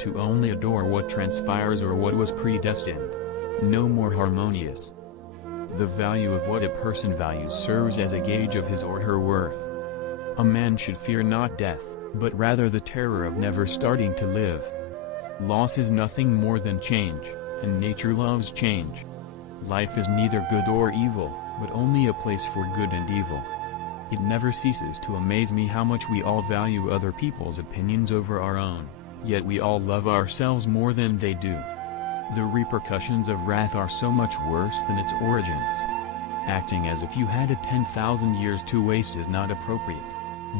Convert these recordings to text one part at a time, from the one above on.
to only adore what transpires or what was predestined. No more harmonious. The value of what a person values serves as a gauge of his or her worth. A man should fear not death, but rather the terror of never starting to live. Loss is nothing more than change, and nature loves change. Life is neither good or evil, but only a place for good and evil. It never ceases to amaze me how much we all value other people's opinions over our own, yet we all love ourselves more than they do. The repercussions of wrath are so much worse than its origins. Acting as if you had 10,000 years to waste is not appropriate.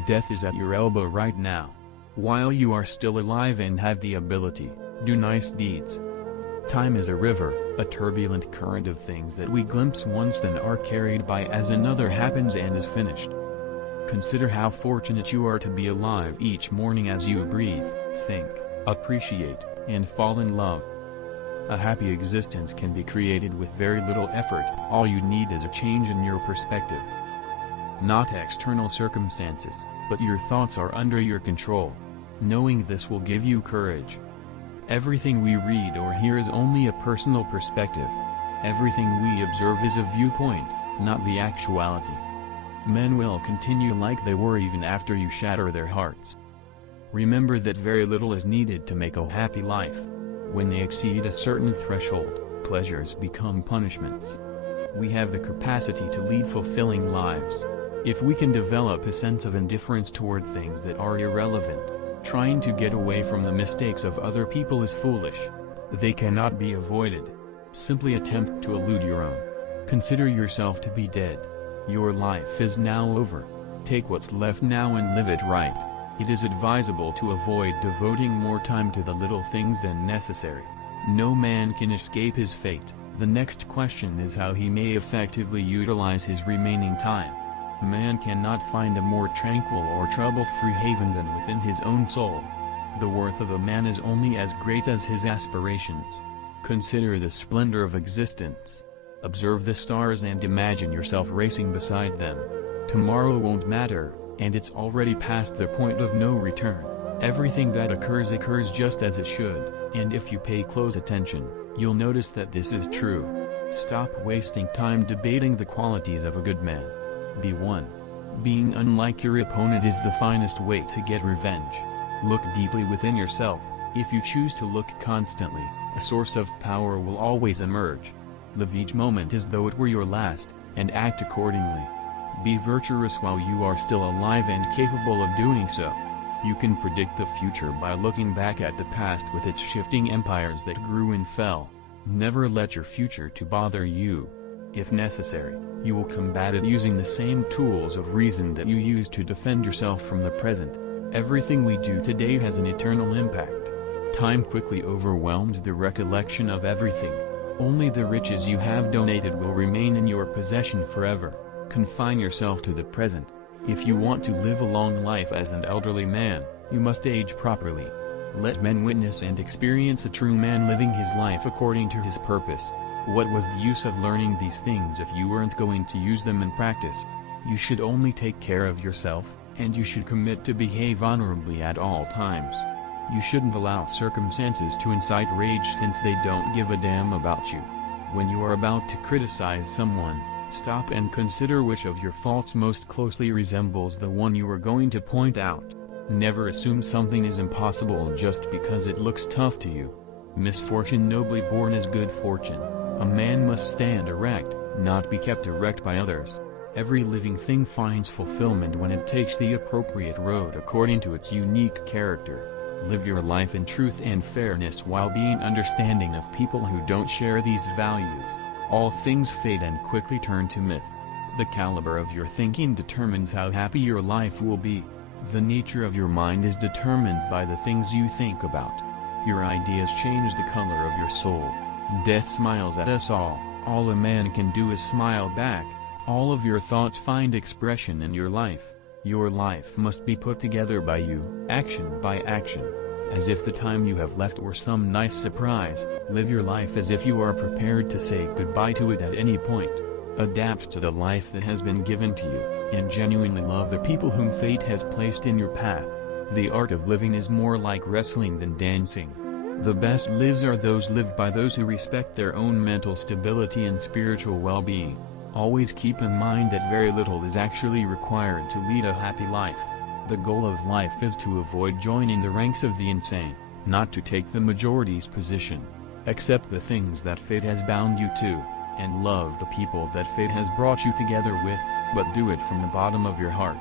Death is at your elbow right now. While you are still alive and have the ability, do nice deeds. Time is a river, a turbulent current of things that we glimpse once then are carried by as another happens and is finished. Consider how fortunate you are to be alive each morning as you breathe, think, appreciate, and fall in love. A happy existence can be created with very little effort. All you need is a change in your perspective. Not external circumstances, but your thoughts are under your control. Knowing this will give you courage. Everything we read or hear is only a personal perspective. Everything we observe is a viewpoint, not the actuality. Men will continue like they were even after you shatter their hearts. Remember that very little is needed to make a happy life. When they exceed a certain threshold, pleasures become punishments. We have the capacity to lead fulfilling lives. If we can develop a sense of indifference toward things that are irrelevant, trying to get away from the mistakes of other people is foolish. They cannot be avoided. Simply attempt to elude your own. Consider yourself to be dead. Your life is now over. Take what's left now and live it right. It is advisable to avoid devoting more time to the little things than necessary. No man can escape his fate. The next question is how he may effectively utilize his remaining time. Man cannot find a more tranquil or trouble-free haven than within his own soul. The worth of a man is only as great as his aspirations. Consider the splendor of existence. Observe the stars and imagine yourself racing beside them. Tomorrow won't matter, and it's already past the point of no return. Everything that occurs just as it should, and if you pay close attention, you'll notice that this is true. Stop wasting time debating the qualities of a good man. Be one. Being unlike your opponent is the finest way to get revenge. Look deeply within yourself. If you choose to look constantly, a source of power will always emerge. Live each moment as though it were your last, and act accordingly. Be virtuous while you are still alive and capable of doing so. You can predict the future by looking back at the past with its shifting empires that grew and fell. Never let your future to bother you. If necessary, you will combat it using the same tools of reason that you use to defend yourself from the present. Everything we do today has an eternal impact. Time quickly overwhelms the recollection of everything. Only the riches you have donated will remain in your possession forever. Confine yourself to the present. If you want to live a long life as an elderly man, you must age properly. Let men witness and experience a true man living his life according to his purpose. What was the use of learning these things if you weren't going to use them in practice? You should only take care of yourself, and you should commit to behave honorably at all times. You shouldn't allow circumstances to incite rage since they don't give a damn about you. When you are about to criticize someone, stop and consider which of your faults most closely resembles the one you are going to point out. Never assume something is impossible just because it looks tough to you. Misfortune nobly born is good fortune. A man must stand erect, not be kept erect by others. Every living thing finds fulfillment when it takes the appropriate road according to its unique character. Live your life in truth and fairness while being understanding of people who don't share these values. All things fade and quickly turn to myth. The caliber of your thinking determines how happy your life will be. The nature of your mind is determined by the things you think about. Your ideas change the color of your soul. Death smiles at us all a man can do is smile back. All of your thoughts find expression in your life. Your life must be put together by you, action by action. As if the time you have left were some nice surprise, live your life as if you are prepared to say goodbye to it at any point. Adapt to the life that has been given to you, and genuinely love the people whom fate has placed in your path. The art of living is more like wrestling than dancing. The best lives are those lived by those who respect their own mental stability and spiritual well-being. Always keep in mind that very little is actually required to lead a happy life. The goal of life is to avoid joining the ranks of the insane, not to take the majority's position. Accept the things that fate has bound you to, and love the people that fate has brought you together with, but do it from the bottom of your heart.